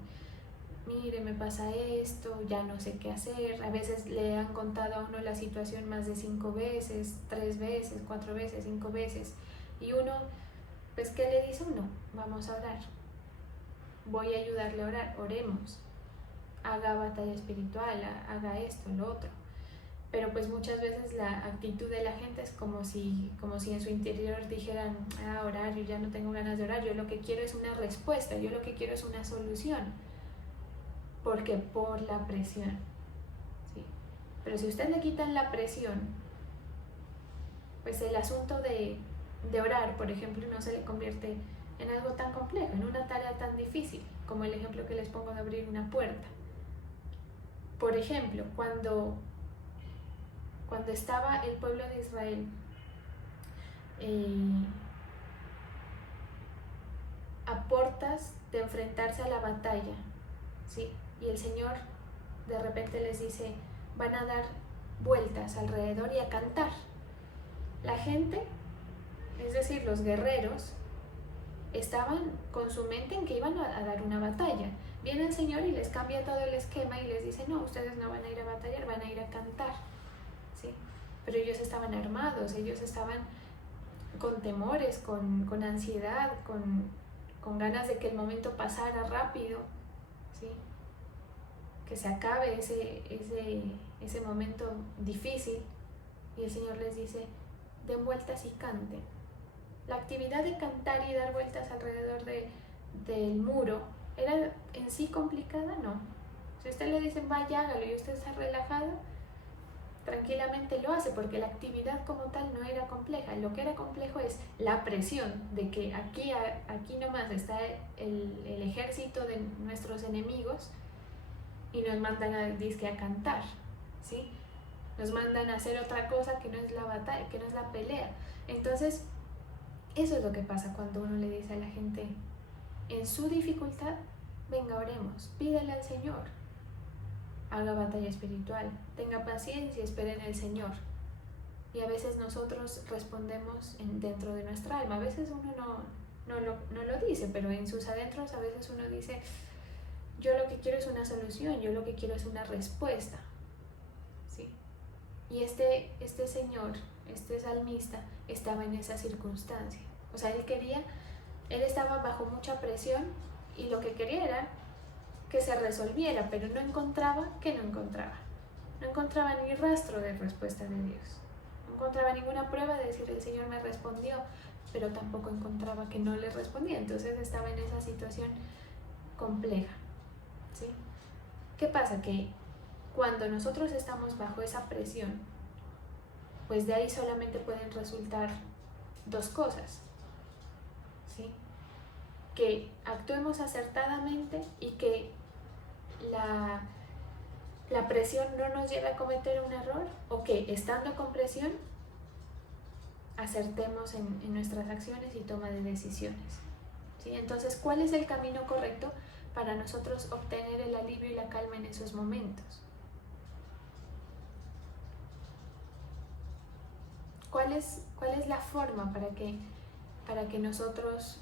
mire, me pasa esto, ya no sé qué hacer. A veces le han contado a uno la situación más de 5 veces, 3 veces, 4 veces, 5 veces, y uno, pues, ¿qué le dice uno? Vamos a orar, voy a ayudarle a orar, oremos, haga batalla espiritual, haga esto, lo otro. Pero pues muchas veces la actitud de la gente es como si en su interior dijeran, orar, yo ya no tengo ganas de orar, yo lo que quiero es una respuesta, yo lo que quiero es una solución. Porque por la presión, ¿sí? Pero si usted le quitan la presión, pues el asunto de orar, por ejemplo, no se le convierte en algo tan complejo, en una tarea tan difícil, como el ejemplo que les pongo de abrir una puerta. Por ejemplo, cuando estaba el pueblo de Israel a puertas de enfrentarse a la batalla, ¿sí? Y el Señor de repente les dice, van a dar vueltas alrededor y a cantar. La gente, es decir, los guerreros, estaban con su mente en que iban a dar una batalla. Viene el Señor y les cambia todo el esquema y les dice, no, ustedes no van a ir a batallar, van a ir a cantar, ¿sí? Pero ellos estaban armados, ellos estaban con temores, con ansiedad, con ganas de que el momento pasara rápido, ¿sí? Que se acabe ese momento difícil. Y el Señor les dice, den vueltas y canten. La actividad de cantar y dar vueltas alrededor del muro, ¿era en sí complicada? No. Si usted le dice, vaya, hágalo, y usted está relajado, tranquilamente lo hace, porque la actividad como tal no era compleja. Lo que era complejo es la presión de que aquí nomás está el ejército de nuestros enemigos y nos mandan a cantar, ¿sí? Nos mandan a hacer otra cosa que no es la batalla, que no es la pelea. Entonces, eso es lo que pasa cuando uno le dice a la gente, en su dificultad, venga, oremos, pídele al Señor, haga batalla espiritual, tenga paciencia, espere en el Señor. Y a veces nosotros respondemos dentro de nuestra alma. A veces uno no lo dice, pero en sus adentros a veces uno dice, yo lo que quiero es una solución, yo lo que quiero es una respuesta, ¿sí? Y este señor, este salmista, estaba en esa circunstancia. O sea, él estaba bajo mucha presión y lo que quería era que se resolviera, pero no encontraba ni rastro de respuesta de Dios, no encontraba ninguna prueba de decir el Señor me respondió, pero tampoco encontraba que no le respondía. Entonces estaba en esa situación compleja, ¿sí? ¿Qué pasa? Que cuando nosotros estamos bajo esa presión, pues de ahí solamente pueden resultar 2 cosas, ¿sí? Que actuemos acertadamente y que la presión no nos lleve a cometer un error, o que estando con presión acertemos en nuestras acciones y toma de decisiones, ¿sí? Entonces, ¿cuál es el camino correcto para nosotros obtener el alivio y la calma en esos momentos? ¿Cuál es la forma para que nosotros,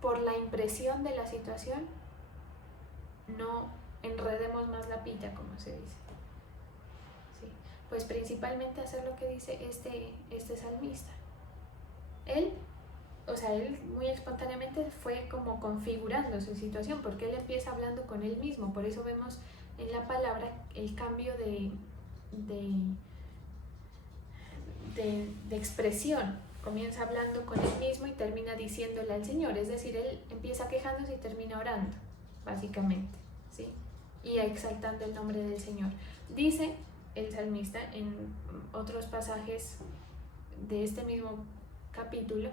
por la impresión de la situación, no enredemos más la pita, como se dice? ¿Sí? Pues principalmente hacer lo que dice este salmista. Él muy espontáneamente fue como configurando su situación, porque él empieza hablando con él mismo. Por eso vemos en la palabra el cambio de expresión. Comienza hablando con él mismo y termina diciéndole al Señor, es decir, él empieza quejándose y termina orando, básicamente, ¿sí? Y exaltando el nombre del Señor. Dice el salmista en otros pasajes de este mismo capítulo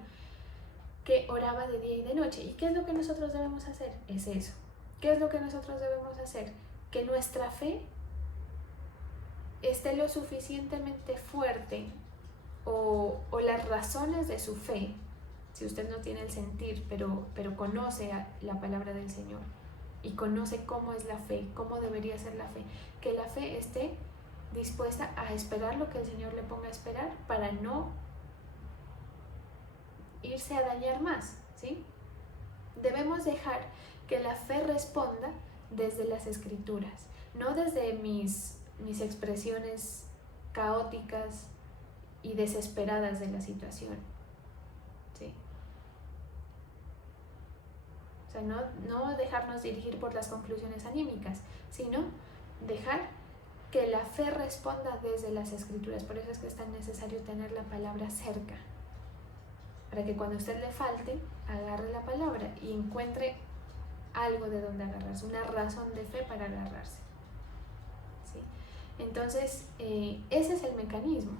que oraba de día y de noche. ¿Y qué es lo que nosotros debemos hacer? Es eso. ¿Qué es lo que nosotros debemos hacer? Que nuestra fe esté lo suficientemente fuerte o las razones de su fe, si usted no tiene el sentir, pero conoce la palabra del Señor y conoce cómo es la fe, cómo debería ser la fe, que la fe esté dispuesta a esperar lo que el Señor le ponga a esperar para no irse a dañar más, ¿sí? Debemos dejar que la fe responda desde las Escrituras, no desde mis expresiones caóticas y desesperadas de la situación, ¿sí? O sea, no dejarnos dirigir por las conclusiones anímicas, sino dejar que la fe responda desde las Escrituras. Por eso es que es tan necesario tener la palabra cerca, para que cuando a usted le falte, agarre la palabra y encuentre algo de donde agarrarse, una razón de fe para agarrarse, ¿sí? Entonces, ese es el mecanismo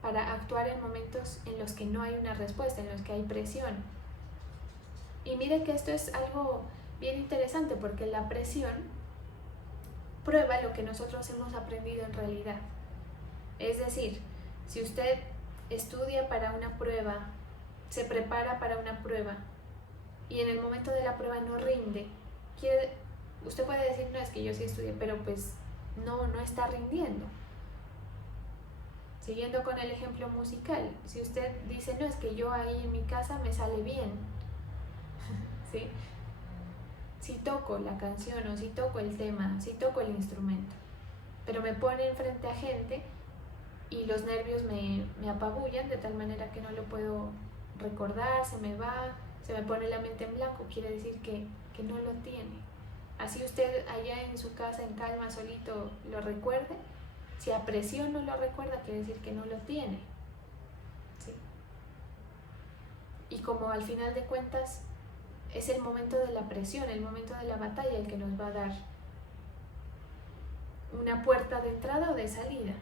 para actuar en momentos en los que no hay una respuesta, en los que hay presión. Y mire que esto es algo bien interesante, porque la presión prueba lo que nosotros hemos aprendido en realidad. Es decir, si usted estudia para una prueba, se prepara para una prueba y en el momento de la prueba no rinde, usted puede decir, no, es que yo sí estudié, pero pues no está rindiendo. Siguiendo con el ejemplo musical, si usted dice, no, es que yo ahí en mi casa me sale bien, ¿sí? Si toco la canción o si toco el tema, si toco el instrumento, pero me ponen frente a gente y los nervios me apabullan de tal manera que no lo puedo recordar, se me pone la mente en blanco, quiere decir que no lo tiene. Así usted allá en su casa en calma solito lo recuerde, si a presión no lo recuerda, quiere decir que no lo tiene, ¿sí? Y como al final de cuentas es el momento de la presión, el momento de la batalla el que nos va a dar una puerta de entrada o de salida,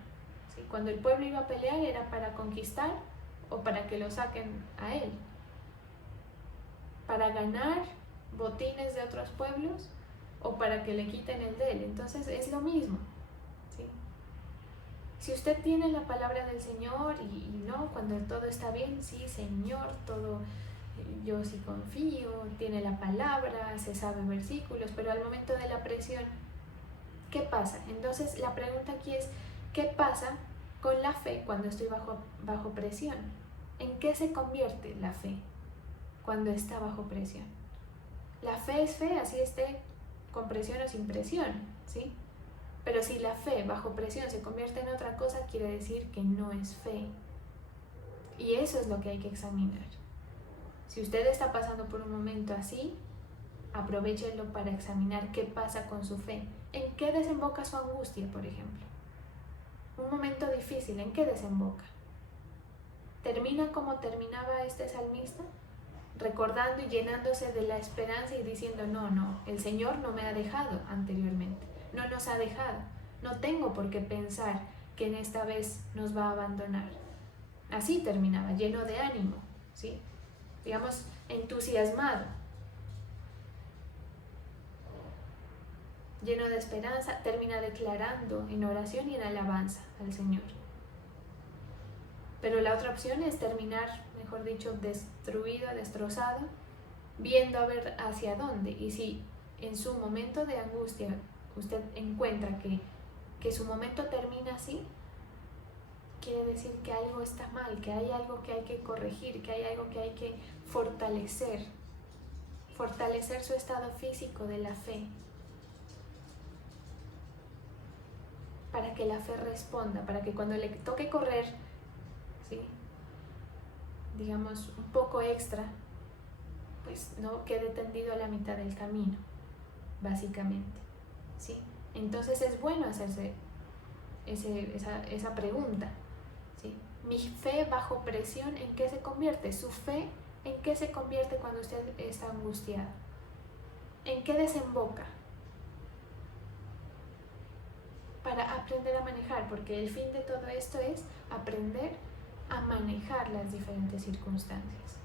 ¿sí? Cuando el pueblo iba a pelear era para conquistar o para que lo saquen a él, para ganar botines de otros pueblos o para que le quiten el de él. Entonces es lo mismo, ¿sí? Si usted tiene la palabra del Señor y no, cuando todo está bien, sí, Señor, todo, yo sí confío, tiene la palabra, se sabe versículos, pero al momento de la presión, ¿qué pasa? Entonces la pregunta aquí es, ¿qué pasa con la fe cuando estoy bajo presión? ¿En qué se convierte la fe cuando está bajo presión? La fe es fe, así esté con presión o sin presión, ¿sí? Pero si la fe bajo presión se convierte en otra cosa, quiere decir que no es fe. Y eso es lo que hay que examinar. Si usted está pasando por un momento así, aprovéchelo para examinar qué pasa con su fe. ¿En qué desemboca su angustia, por ejemplo? Un momento difícil, ¿en qué desemboca? ¿Termina como terminaba este salmista? Recordando y llenándose de la esperanza y diciendo, no, el Señor no me ha dejado anteriormente, no nos ha dejado, no tengo por qué pensar que en esta vez nos va a abandonar. Así terminaba, lleno de ánimo, ¿sí? Digamos, entusiasmado, lleno de esperanza, termina declarando en oración y en alabanza al Señor. Pero la otra opción es terminar, mejor dicho, destruido, destrozado, viendo a ver hacia dónde. Y si en su momento de angustia usted encuentra que su momento termina así, quiere decir que algo está mal, que hay algo que hay que corregir, que hay algo que hay que fortalecer su estado físico de la fe, para que la fe responda, para que cuando le toque correr, ¿sí?, digamos, un poco extra, pues no quede tendido a la mitad del camino, básicamente, ¿sí? Entonces es bueno hacerse esa pregunta, ¿sí? fe bajo presión, ¿en qué se convierte? Su fe, ¿en qué se convierte cuando usted está angustiado? ¿En qué desemboca? Para aprender a manejar, porque el fin de todo esto es aprender a manejar las diferentes circunstancias.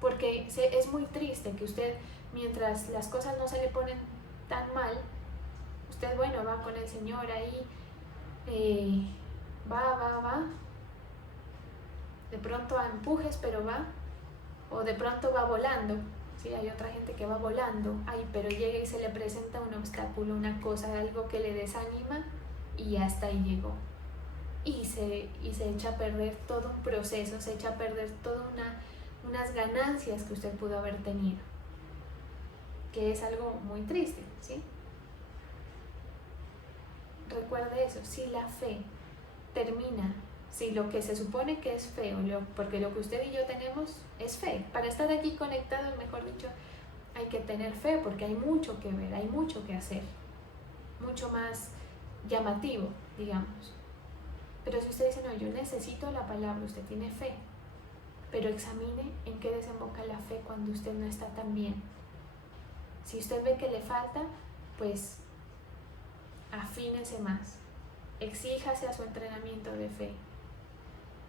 Porque es muy triste que usted, mientras las cosas no se le ponen tan mal, usted, bueno, va con el Señor ahí, va, de pronto a empujes, pero va, o de pronto va volando. Sí, hay otra gente que va volando, pero llega y se le presenta un obstáculo, una cosa, algo que le desanima y hasta ahí llegó. Y se echa a perder todo un proceso, se echa a perder todas unas ganancias que usted pudo haber tenido, que es algo muy triste, ¿sí? Recuerde eso, si la fe termina, si lo que se supone que es fe, porque lo que usted y yo tenemos es fe, para estar aquí conectados, mejor dicho, hay que tener fe, porque hay mucho que ver, hay mucho que hacer, mucho más llamativo, digamos. Pero si usted dice, no, yo necesito la palabra, usted tiene fe, pero examine en qué desemboca la fe cuando usted no está tan bien. Si usted ve que le falta, pues afínese más, exíjase a su entrenamiento de fe,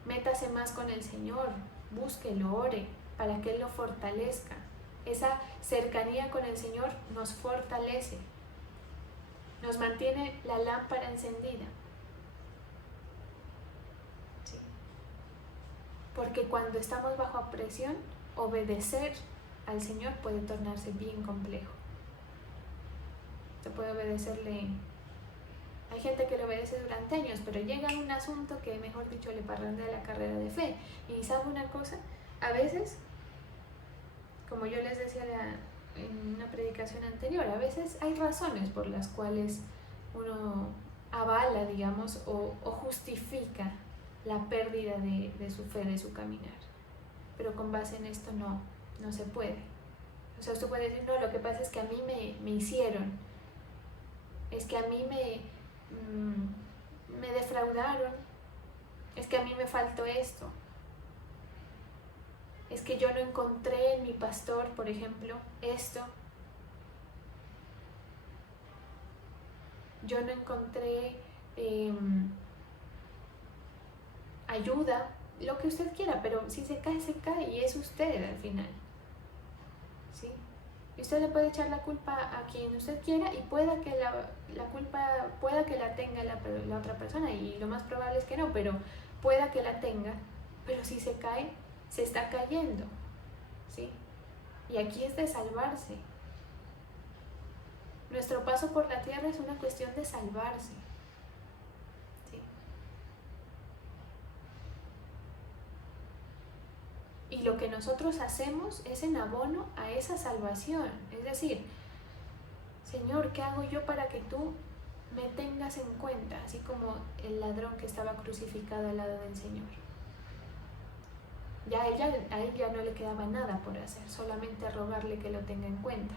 métase más con el Señor, búsquelo, ore, para que Él lo fortalezca. Esa cercanía con el Señor nos fortalece, nos mantiene la lámpara encendida. ¿Sí? Porque cuando estamos bajo presión, obedecer al Señor puede tornarse bien complejo. Se puede obedecerle. Hay gente que le obedece durante años, pero llega un asunto que, mejor dicho, le parrandea la carrera de fe. Y sabe una cosa, a veces, como yo les decía en una predicación anterior, a veces hay razones por las cuales uno avala, digamos, o justifica la pérdida de su fe, de su caminar. Pero con base en esto no se puede. O sea, usted puede decir, no, lo que pasa es que a mí me hicieron, es que a mí me defraudaron, es que a mí me faltó esto, es que yo no encontré en mi pastor, por ejemplo, esto, yo no encontré ayuda, lo que usted quiera, pero si se cae y es usted al final, ¿sí? Y usted le puede echar la culpa a quien usted quiera y pueda que la culpa pueda que la tenga la otra persona, y lo más probable es que no, pero pueda que la tenga, pero si se cae, se está cayendo, ¿sí? Y aquí es de salvarse. Nuestro paso por la tierra es una cuestión de salvarse, ¿sí? Y lo que nosotros hacemos es en abono a esa salvación. Es decir, Señor, ¿qué hago yo para que tú me tengas en cuenta? Así como el ladrón que estaba crucificado al lado del Señor. A él ya no le quedaba nada por hacer, solamente rogarle que lo tenga en cuenta.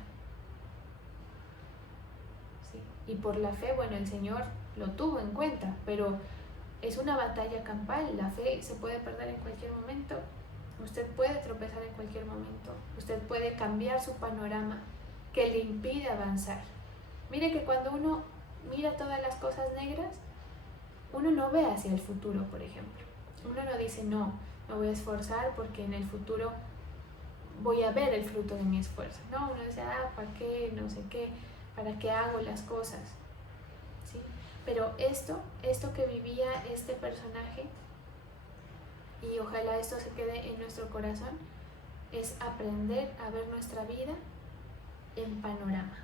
¿Sí? Y por la fe, bueno, el Señor lo tuvo en cuenta, pero es una batalla campal. La fe se puede perder en cualquier momento. Usted puede tropezar en cualquier momento. Usted puede cambiar su panorama que le impide avanzar. Mire que cuando uno mira todas las cosas negras, uno no ve hacia el futuro, por ejemplo. Uno no dice, no, me voy a esforzar porque en el futuro voy a ver el fruto de mi esfuerzo. No, uno dice, ¿para qué? No sé qué, ¿para qué hago las cosas? ¿Sí? Pero esto que vivía este personaje, y ojalá esto se quede en nuestro corazón, es aprender a ver nuestra vida en panorama,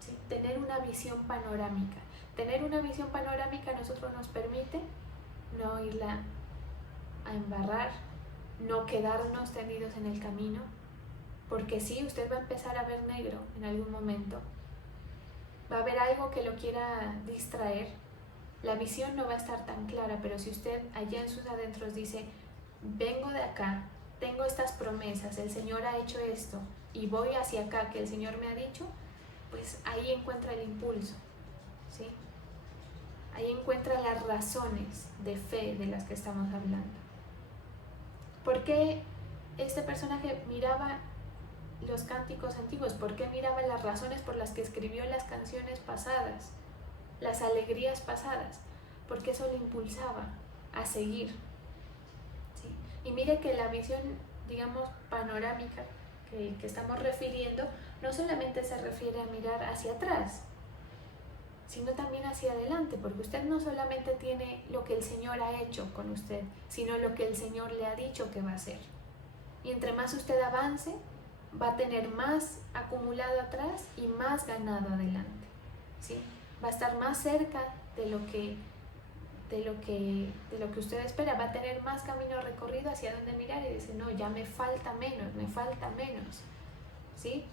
¿sí? Tener una visión panorámica. Tener una visión panorámica a nosotros nos permite no irla a embarrar, no quedarnos tendidos en el camino, porque sí, usted va a empezar a ver negro en algún momento, va a haber algo que lo quiera distraer, la visión no va a estar tan clara, pero si usted allá en sus adentros dice, vengo de acá, tengo estas promesas, el Señor ha hecho esto y voy hacia acá que el Señor me ha dicho, pues ahí encuentra el impulso, ¿sí? Ahí encuentra las razones de fe de las que estamos hablando. ¿Por qué este personaje miraba los cánticos antiguos? ¿Por qué miraba las razones por las que escribió las canciones pasadas, las alegrías pasadas? Porque eso le impulsaba a seguir. ¿Sí? Y mire que la visión, digamos, panorámica que estamos refiriendo, no solamente se refiere a mirar hacia atrás, sino también hacia adelante, porque usted no solamente tiene lo que el Señor ha hecho con usted, sino lo que el Señor le ha dicho que va a hacer. Y entre más usted avance, va a tener más acumulado atrás y más ganado adelante, ¿sí? Va a estar más cerca de lo que usted espera, va a tener más camino recorrido hacia donde mirar y dice, no, ya me falta menos, ¿sí?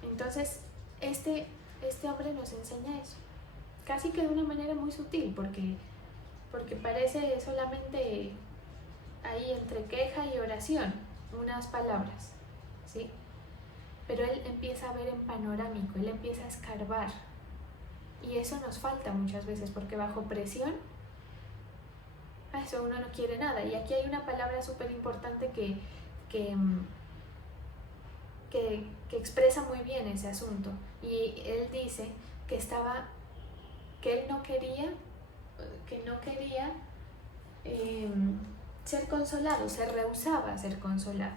Entonces, este hombre nos enseña eso, casi que de una manera muy sutil, porque parece solamente ahí entre queja y oración, unas palabras, ¿sí? Pero él empieza a ver en panorámico, él empieza a escarbar, y eso nos falta muchas veces, porque bajo presión, eso uno no quiere nada. Y aquí hay una palabra súper importante que expresa muy bien ese asunto, y él dice que él no quería ser consolado, se rehusaba a ser consolado,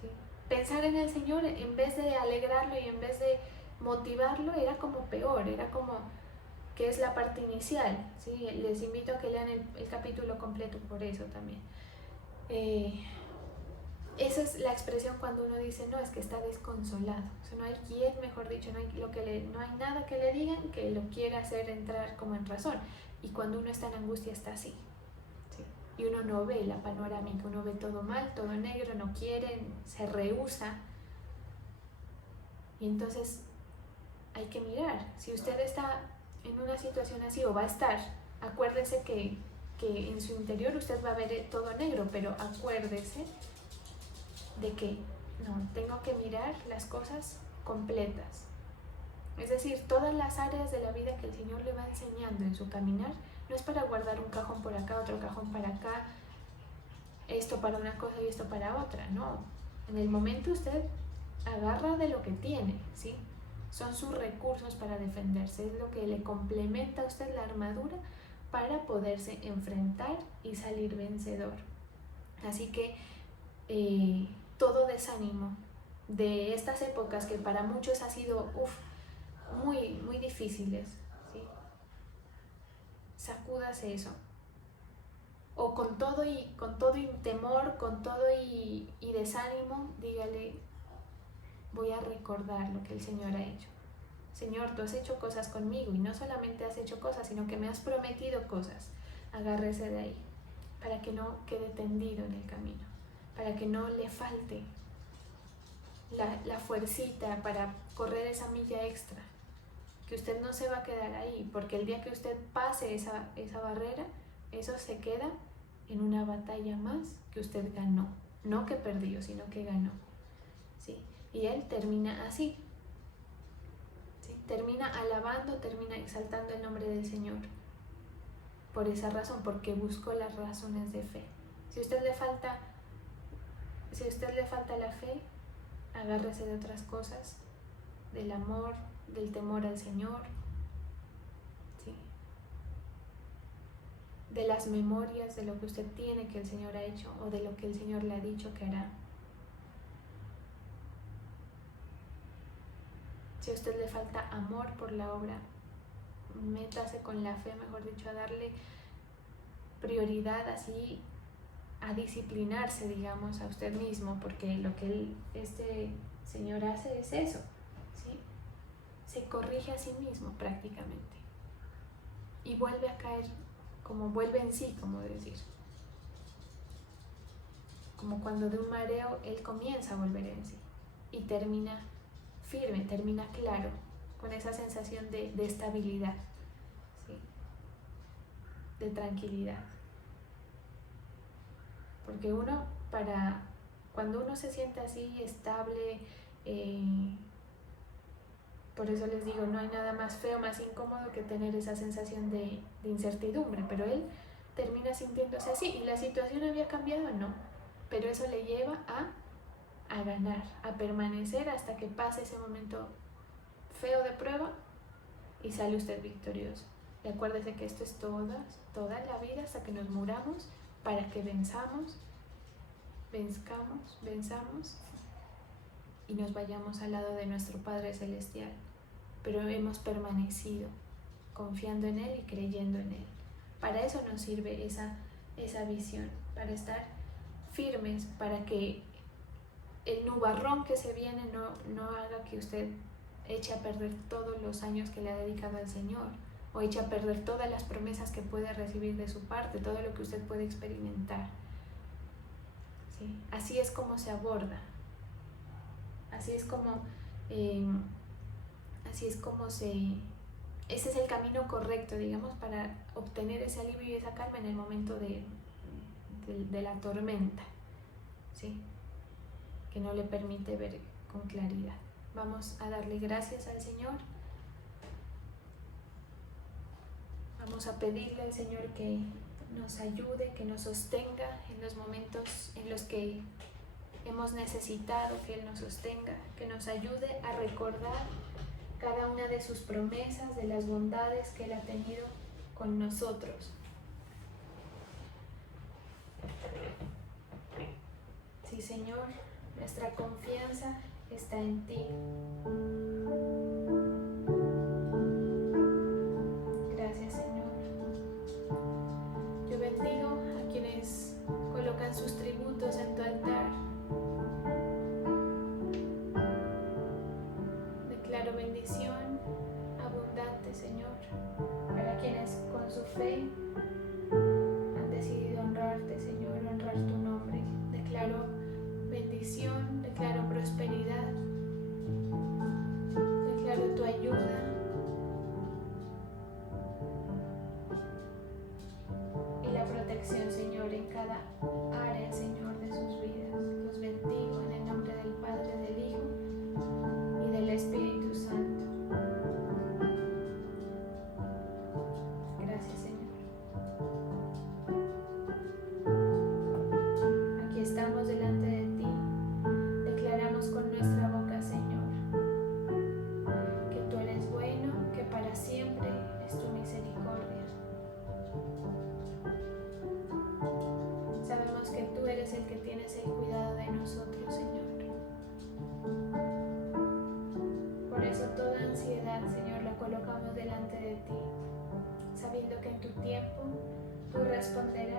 ¿sí? Pensar en el Señor en vez de alegrarlo y en vez de motivarlo era como peor, era como que es la parte inicial, ¿sí? Les invito a que lean el capítulo completo por eso también. Esa es la expresión cuando uno dice, no, es que está desconsolado. O sea, no hay quien, mejor dicho, no hay nada que le digan que lo quiera hacer entrar como en razón. Y cuando uno está en angustia está así, ¿sí? Y uno no ve la panorámica, uno ve todo mal, todo negro, no quiere, se rehúsa. Y entonces hay que mirar. Si usted está en una situación así o va a estar, acuérdese que en su interior usted va a ver todo negro, pero acuérdese de que no, tengo que mirar las cosas completas. Es decir, todas las áreas de la vida que el Señor le va enseñando en su caminar, no es para guardar un cajón por acá, otro cajón para acá, esto para una cosa y esto para otra, no. En el momento usted agarra de lo que tiene, ¿sí? Son sus recursos para defenderse, es lo que le complementa a usted la armadura para poderse enfrentar y salir vencedor. Así que todo desánimo de estas épocas que para muchos ha sido muy, muy difíciles, ¿sí? Sacúdase eso. O con todo y temor, con todo y desánimo, dígale, voy a recordar lo que el Señor ha hecho. Señor, tú has hecho cosas conmigo, y no solamente has hecho cosas, sino que me has prometido cosas. Agárrese de ahí, para que no quede tendido en el camino, para que no le falte la fuercita para correr esa milla extra, que usted no se va a quedar ahí, porque el día que usted pase esa barrera, eso se queda en una batalla más que usted ganó, no que perdió, sino que ganó, ¿sí? Y él termina así, ¿sí? Termina alabando, termina exaltando el nombre del Señor, por esa razón, porque buscó las razones de fe. Si a usted le falta la fe, agárrese de otras cosas, del amor, del temor al Señor, ¿sí? De las memorias de lo que usted tiene que el Señor ha hecho o de lo que el Señor le ha dicho que hará. Si a usted le falta amor por la obra, métase con la fe, mejor dicho, a darle prioridad, así, a disciplinarse, digamos, a usted mismo, porque lo que este Señor hace es eso, ¿sí? Se corrige a sí mismo prácticamente y vuelve a caer, como vuelve en sí, como decir, como cuando de un mareo él comienza a volver en sí y termina firme, termina claro, con esa sensación de estabilidad, ¿sí? De tranquilidad. Porque cuando uno se siente así, estable, Por eso les digo, no hay nada más feo, más incómodo que tener esa sensación de incertidumbre, pero él termina sintiéndose así. ¿Y la situación había cambiado? No, pero eso le lleva a ganar, a permanecer hasta que pase ese momento feo de prueba y sale usted victorioso. Y acuérdese que esto es toda la vida hasta que nos muramos, para que venzamos y nos vayamos al lado de nuestro Padre Celestial. Pero hemos permanecido confiando en Él y creyendo en Él. Para eso nos sirve esa visión, para estar firmes, para que el nubarrón que se viene no haga que usted eche a perder todos los años que le ha dedicado al Señor, o eche a perder todas las promesas que puede recibir de su parte, todo lo que usted puede experimentar. ¿Sí? Así es como se aborda, ese es el camino correcto, digamos, para obtener ese alivio y esa calma en el momento de la tormenta, ¿sí? Que no le permite ver con claridad. Vamos a darle gracias al Señor. Vamos a pedirle al Señor que nos ayude, que nos sostenga en los momentos en los que hemos necesitado que Él nos sostenga, que nos ayude a recordar cada una de sus promesas, de las bondades que Él ha tenido con nosotros. Sí, Señor, nuestra confianza está en ti. Gracias, Señor. Yo bendigo a quienes colocan sus tributos en tu altar. Declaro bendición abundante, Señor, para quienes con su fe han decidido honrarte, Señor, honrar tu nombre. Declaro bendición, declaro prosperidad, declaro tu ayuda y la protección, Señor, en cada área, Señor, de sus vidas. Los bendigo en el nombre del Padre, del Hijo y del Espíritu Santo. Gracias, Señor. Aquí estamos delante de ti. Declaramos con nuestra boca, Señor, que tú eres bueno, que para siempre es tu misericordia. Sabemos que tú eres el que tienes el cuidado de nosotros, Señor. Por eso toda ansiedad, Señor, la colocamos delante de ti, sabiendo que en tu tiempo tú responderás